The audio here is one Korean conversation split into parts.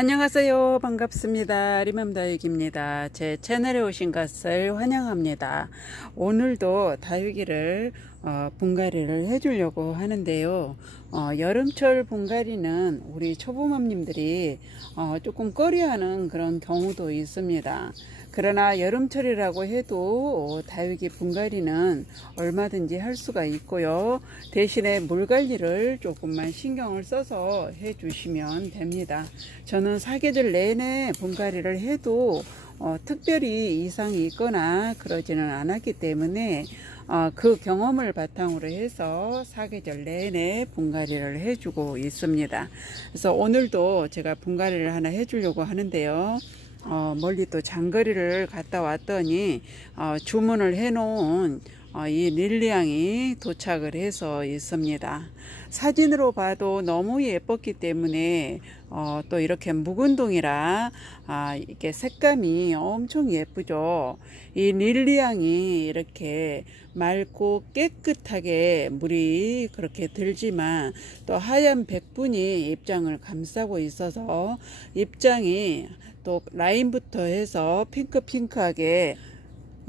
안녕하세요. 반갑습니다. 리맘다육입니다. 제 채널에 오신 것을 환영합니다. 오늘도 다육이를 어, 분갈이를 해주려고 하는데요. 어, 여름철 분갈이는 우리 초보맘님들이 어, 조금 꺼려하는 그런 경우도 있습니다. 그러나 여름철이라고 해도 다육이 분갈이는 얼마든지 할 수가 있고요. 대신에 물 관리를 조금만 신경을 써서 해 주시면 됩니다. 저는 사계절 내내 분갈이를 해도 어, 특별히 이상이 있거나 그러지는 않았기 때문에 어, 그 경험을 바탕으로 해서 사계절 내내 분갈이를 해주고 있습니다. 그래서 오늘도 제가 분갈이를 하나 해주려고 하는데요. 어, 멀리 또 장거리를 갔다 왔더니 어, 주문을 해놓은 어, 이 릴리앙이 도착을 해서 있습니다. 사진으로 봐도 너무 예뻤기 때문에 어, 또 이렇게 묵은 동이라 아, 이게 색감이 엄청 예쁘죠. 이 릴리앙이 이렇게 맑고 깨끗하게 물이 그렇게 들지만 또 하얀 백분이 입장을 감싸고 있어서 입장이 또 라인부터 해서 핑크핑크하게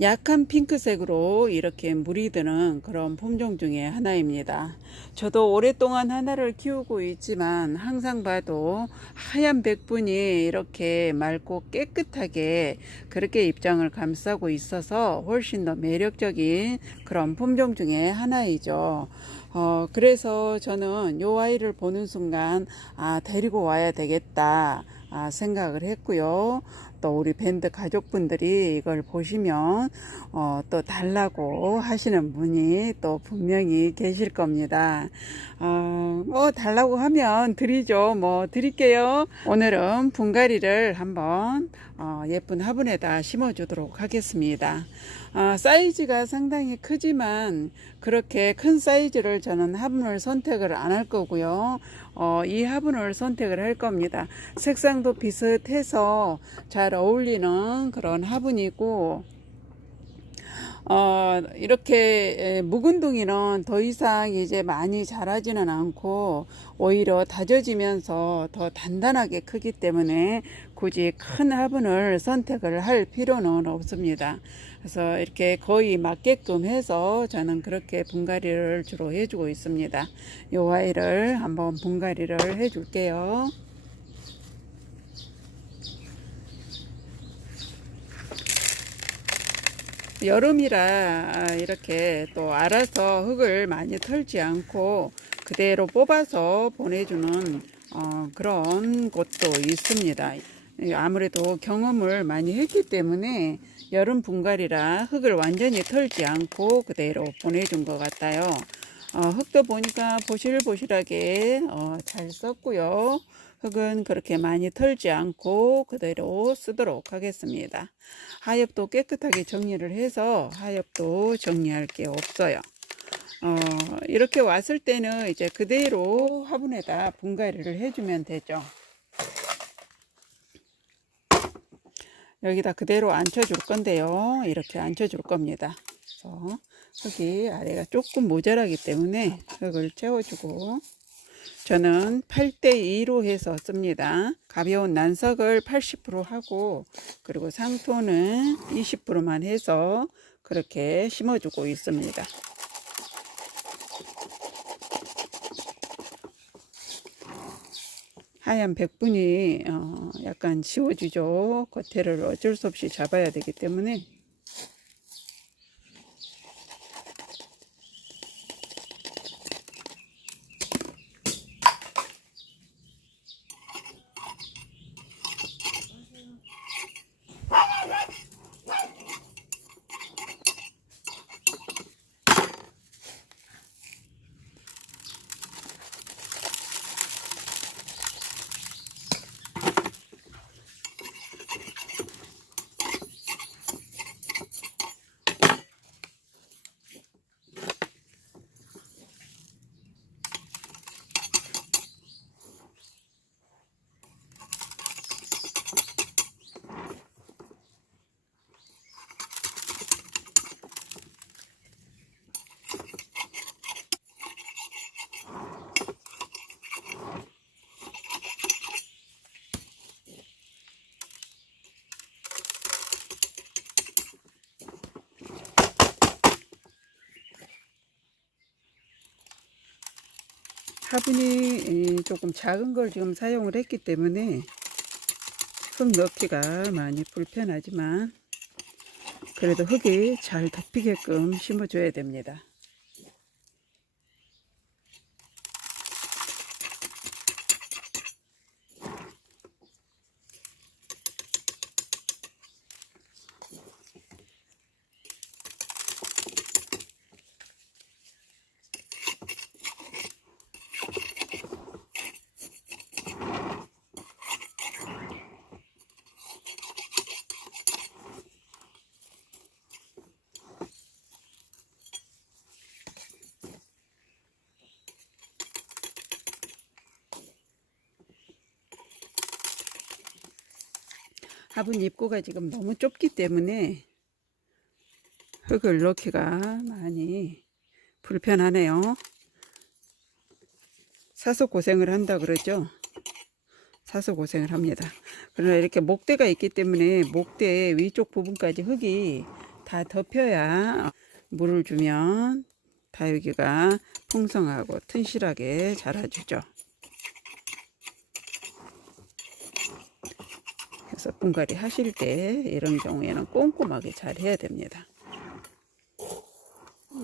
약한 핑크색으로 이렇게 물이 드는 그런 품종 중에 하나입니다. 저도 오랫동안 하나를 키우고 있지만 항상 봐도 하얀 백분이 이렇게 맑고 깨끗하게 그렇게 입장을 감싸고 있어서 훨씬 더 매력적인 그런 품종 중에 하나이죠. 어, 그래서 저는 요 아이를 보는 순간, 아, 데리고 와야 되겠다. 아, 생각을 했고요. 또 우리 밴드 가족분들이 이걸 보시면 어, 또 달라고 하시는 분이 또 분명히 계실 겁니다. 어, 뭐 달라고 하면 드리죠. 뭐 드릴게요. 오늘은 분갈이를 한번 어, 예쁜 화분에다 심어주도록 하겠습니다. 어, 사이즈가 상당히 크지만 그렇게 큰 사이즈를 저는 화분을 선택을 안 할 거고요. 어, 이 화분을 선택을 할 겁니다. 색상도 비슷해서 잘 어울리는 그런 화분이고 어, 이렇게 묵은 둥이는 더 이상 이제 많이 자라지는 않고 오히려 다져지면서 더 단단하게 크기 때문에 굳이 큰 화분을 선택을 할 필요는 없습니다. 그래서 이렇게 거의 맞게끔 해서 저는 그렇게 분갈이를 주로 해주고 있습니다. 요 아이를 한번 분갈이를 해줄게요. 여름이라 이렇게 또 알아서 흙을 많이 털지 않고 그대로 뽑아서 보내주는 어, 그런 곳도 있습니다. 아무래도 경험을 많이 했기 때문에 여름 분갈이라 흙을 완전히 털지 않고 그대로 보내준 것 같아요. 어, 흙도 보니까 보실보실하게 어, 잘 썼고요. 흙은 그렇게 많이 털지 않고 그대로 쓰도록 하겠습니다. 하엽도 깨끗하게 정리를 해서 하엽도 정리할 게 없어요. 어, 이렇게 왔을 때는 이제 그대로 화분에다 분갈이를 해주면 되죠. 여기다 그대로 앉혀줄 건데요. 이렇게 앉혀줄 겁니다. 그래서 흙이 아래가 조금 모자라기 때문에 흙을 채워주고 저는 8대2로 해서 씁니다. 가벼운 난석을 80% 하고 그리고 상토는 20%만 해서 그렇게 심어주고 있습니다. 하얀 백분이 어 약간 지워지죠. 겉에를 어쩔 수 없이 잡아야 되기 때문에 화분이 이, 조금 작은 걸 지금 사용을 했기 때문에 흙 넣기가 많이 불편하지만 그래도 흙이 잘 덮이게끔 심어줘야 됩니다. 화분 입구가 지금 너무 좁기 때문에 흙을 넣기가 많이 불편하네요. 사서 고생을 한다 그러죠. 사서 고생을 합니다. 그러나 이렇게 목대가 있기 때문에 목대 위쪽 부분까지 흙이 다 덮여야 물을 주면 다육이가 풍성하고 튼실하게 자라주죠. 그래서 분갈이 하실 때 이런 경우에는 꼼꼼하게 잘 해야 됩니다.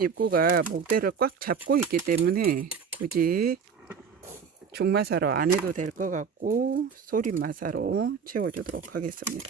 입구가 목대를 꽉 잡고 있기 때문에 굳이 중마사로 안 해도 될 것 같고 소림마사로 채워주도록 하겠습니다.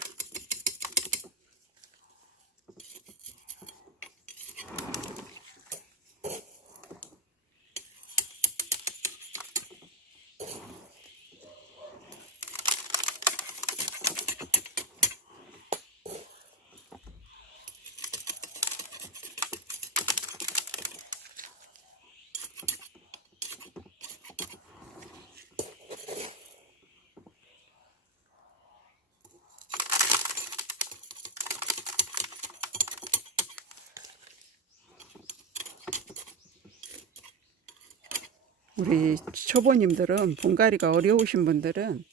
우리 초보님들은 분갈이가 어려우신 분들은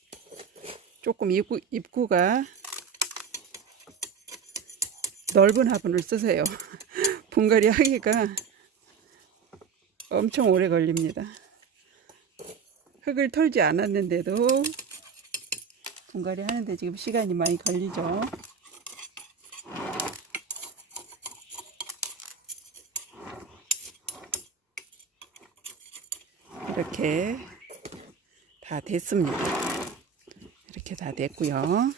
조금 입구, 입구가 넓은 화분을 쓰세요. 분갈이 하기가 엄청 오래 걸립니다. 흙을 털지 않았는데도 분갈이 하는데 지금 시간이 많이 걸리죠. 이렇게 다 됐습니다. 이렇게 다 됐고요.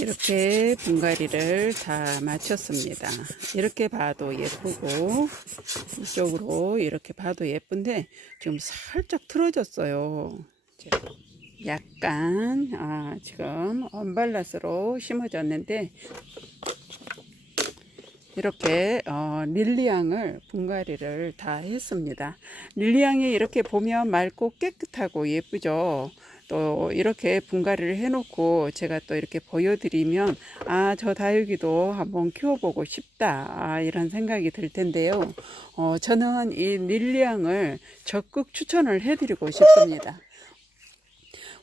이렇게 분갈이를 다 마쳤습니다. 이렇게 봐도 예쁘고 이쪽으로 이렇게 봐도 예쁜데 지금 살짝 틀어졌어요. 약간 아, 지금 언발라스로 심어졌는데 이렇게 어, 릴리향을 분갈이를 다 했습니다. 릴리향이 이렇게 보면 맑고 깨끗하고 예쁘죠. 또 이렇게 분갈이를 해놓고 제가 또 이렇게 보여드리면 아 저 다육이도 한번 키워보고 싶다 아, 이런 생각이 들 텐데요. 어, 저는 이 릴리향을 적극 추천을 해드리고 싶습니다.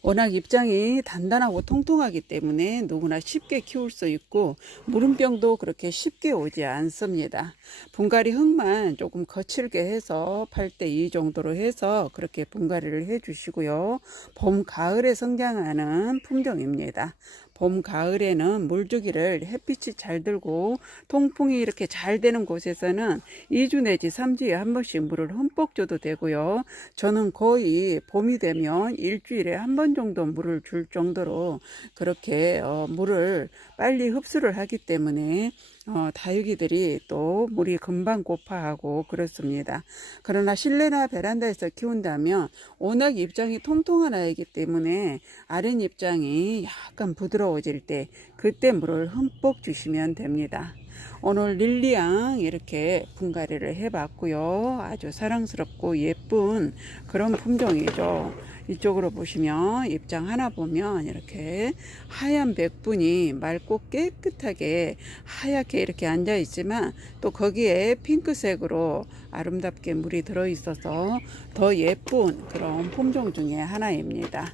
워낙 입장이 단단하고 통통하기 때문에 누구나 쉽게 키울 수 있고 물음병도 그렇게 쉽게 오지 않습니다. 분갈이 흙만 조금 거칠게 해서 8대 2 정도로 해서 그렇게 분갈이를 해 주시고요. 봄, 가을에 성장하는 품종입니다. 봄, 가을에는 물주기를 햇빛이 잘 들고 통풍이 이렇게 잘 되는 곳에서는 2주 내지 3주에 한 번씩 물을 흠뻑 줘도 되고요. 저는 거의 봄이 되면 일주일에 한 번 정도 물을 줄 정도로 그렇게 어, 물을 빨리 흡수를 하기 때문에 어, 다육이들이 또 물이 금방 고파하고 그렇습니다. 그러나 실내나 베란다에서 키운다면 워낙 입장이 통통한 아이기 때문에 아랫 입장이 약간 부드러워질 때 그때 물을 흠뻑 주시면 됩니다. 오늘 릴리앙 이렇게 분갈이를 해봤고요. 아주 사랑스럽고 예쁜 그런 품종이죠. 이쪽으로 보시면 입장 하나 보면 이렇게 하얀 백분이 맑고 깨끗하게 하얗게 이렇게 앉아 있지만 또 거기에 핑크색으로 아름답게 물이 들어 있어서 더 예쁜 그런 품종 중에 하나입니다.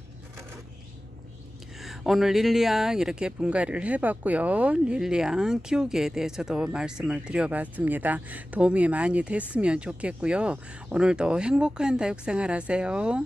오늘 릴리앙 이렇게 분갈이를 해봤고요. 릴리앙 키우기에 대해서도 말씀을 드려봤습니다. 도움이 많이 됐으면 좋겠고요. 오늘도 행복한 다육생활 하세요.